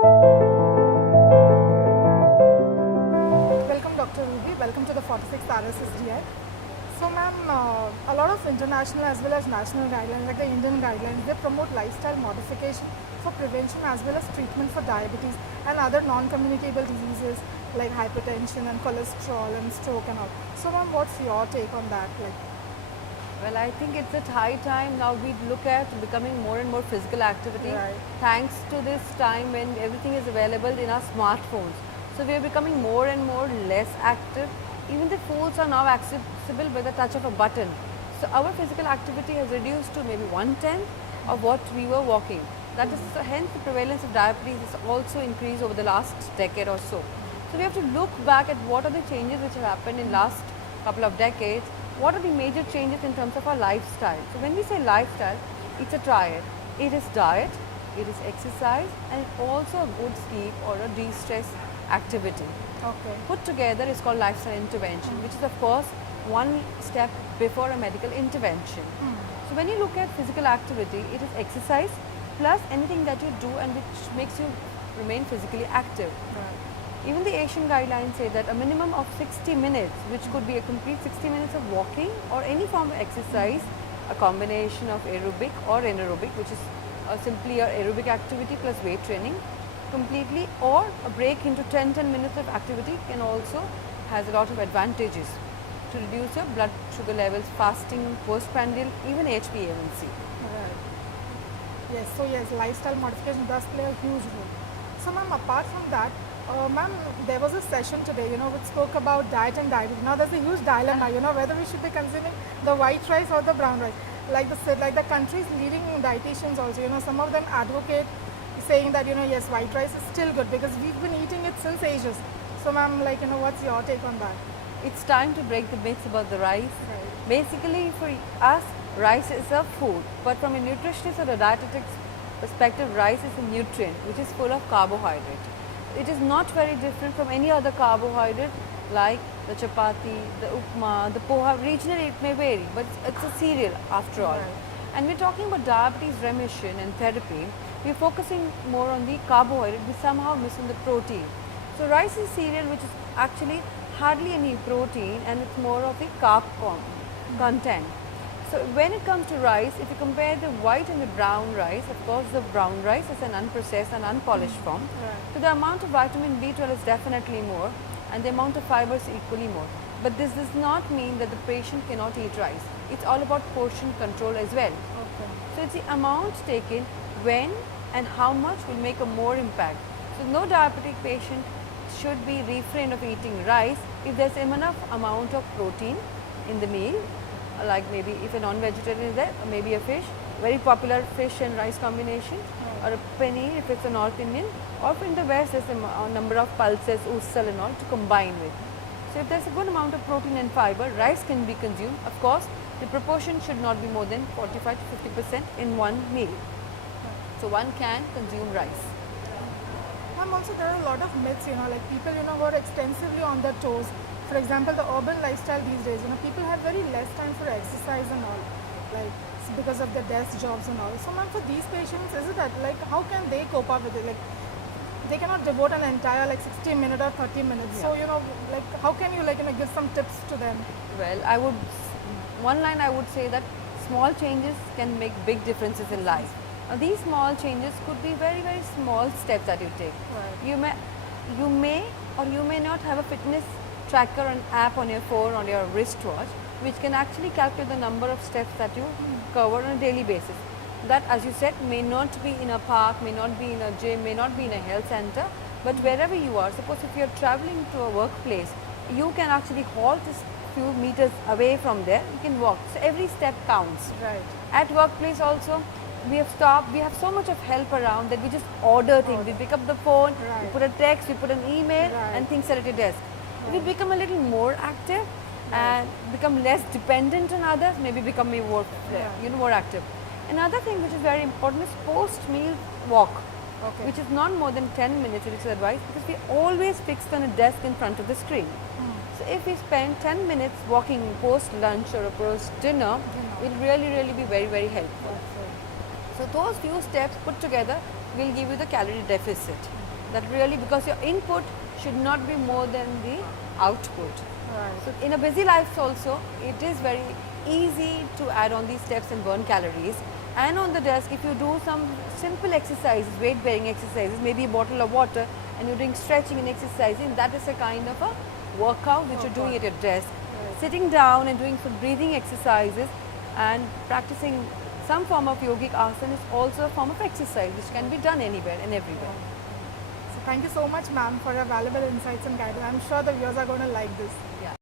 Welcome Dr. Ruby, welcome to the 46th RSSDI. So ma'am, a lot of international as well as national guidelines like the Indian guidelines, they promote lifestyle modification for prevention as well as treatment for diabetes and other non-communicable diseases like hypertension and cholesterol and stroke and all. So ma'am, what's your take on that? Well, I think it's at high time now we look at becoming more and more physical activity, Right. thanks to this time when everything is available in our smartphones. So we are becoming more and more less active. Even the foods are now accessible by the touch of a button. So our physical activity has reduced to maybe 1/10 of what we were walking. That is hence the prevalence of diabetes has also increased over the last decade or so. So we have to look back at what are the changes which have happened in last couple of decades. What are the major changes in terms of our lifestyle? So when we say lifestyle, it's a triad. It is diet, it is exercise, and also a good sleep or a de-stress activity. Okay. Put together is called lifestyle intervention, which is of course one step before a medical intervention. So when you look at physical activity, it is exercise plus anything that you do and which makes you remain physically active. Right. Even the Asian guidelines say that a minimum of 60 minutes, which could be a complete 60 minutes of walking or any form of exercise, a combination of aerobic or anaerobic, which is simply a aerobic activity plus weight training completely, or a break into 10 minutes of activity can also has a lot of advantages to reduce your blood sugar levels, fasting, postprandial, even HbA1c. Right. Yes, so yes, lifestyle modification does play a huge role. So ma'am, apart from that, ma'am, there was a session today, which spoke about diet and diabetes. Now there's a huge dilemma, whether we should be consuming the white rice or the brown rice. Like the country's leading dietitians also, some of them advocate saying that, yes, white rice is still good because we've been eating it since ages. So ma'am, what's your take on that? It's time to break the myths about the rice. Right. Basically, for us, rice is a food, but from a nutritionist or a dietetics perspective, rice is a nutrient which is full of carbohydrate. It is not very different from any other carbohydrate like the chapati, the upma, the poha. Regionally, it may vary, but it's a cereal after all. Right. And we're talking about diabetes remission and therapy. We're focusing more on the carbohydrate. We somehow miss on the protein. So rice is cereal which is actually hardly any protein and it's more of the carb content. So when it comes to rice, if you compare the white and the brown rice, of course the brown rice is an unprocessed and unpolished form. Right. So the amount of vitamin B12 is definitely more and the amount of fiber is equally more. But this does not mean that the patient cannot eat rice. It's all about portion control as well. Okay. So it's the amount taken, when and how much will make a more impact. So no diabetic patient should be refrained of eating rice if there's enough amount of protein in the meal, like maybe if a non-vegetarian is there, maybe a fish, very popular fish and rice combination, or a paneer if it's a North Indian, or in the West there's a number of pulses, ussal and all to combine with. So if there's a good amount of protein and fiber, rice can be consumed. Of course, the proportion should not be more than 45 to 50% in one meal. So one can consume rice. Ma'am, also there are a lot of myths, like people, who are extensively on their toes. For example, the urban lifestyle these days, people have very less time for exercise and all, like because of their desk jobs and all. So ma'am, for these patients, is it that, how can they cope up with it? Like, they cannot devote an entire 60 minutes or 30 minutes. Yeah. So, how can you give some tips to them? Well, one line I would say that small changes can make big differences in life. Now, these small changes could be very, very small steps that you take. Right. You may or you may not have a fitness tracker or an app on your phone or your wristwatch, which can actually calculate the number of steps that you cover on a daily basis. That, as you said, may not be in a park, may not be in a gym, may not be in a health center, but wherever you are, suppose if you are traveling to a workplace, you can actually halt a few meters away from there, you can walk. So every step counts. Right. At workplace also, we have so much of help around that we just order things. We pick up the phone, Right. we put a text, we put an email, Right. and things are at your desk. If we become a little more active and become less dependent on others, maybe become more, more active. Another thing which is very important is post-meal walk, Okay. which is not more than 10 minutes, it is advised, because we always fixed on a desk in front of the screen. So if we spend 10 minutes walking post-lunch or post-dinner, it will really, really be very, very helpful. So those few steps put together will give you the calorie deficit. That really, because your input should not be more than the output. Right. So in a busy life also, it is very easy to add on these steps and burn calories. And on the desk, if you do some simple exercises, weight bearing exercises, maybe a bottle of water, and you're doing stretching and exercising, that is a kind of a workout which you're doing at your desk. Sitting down and doing some breathing exercises and practicing some form of yogic asana is also a form of exercise which can be done anywhere and everywhere. So thank you so much, ma'am, for your valuable insights and guidance. I'm sure the viewers are going to like this. Yeah.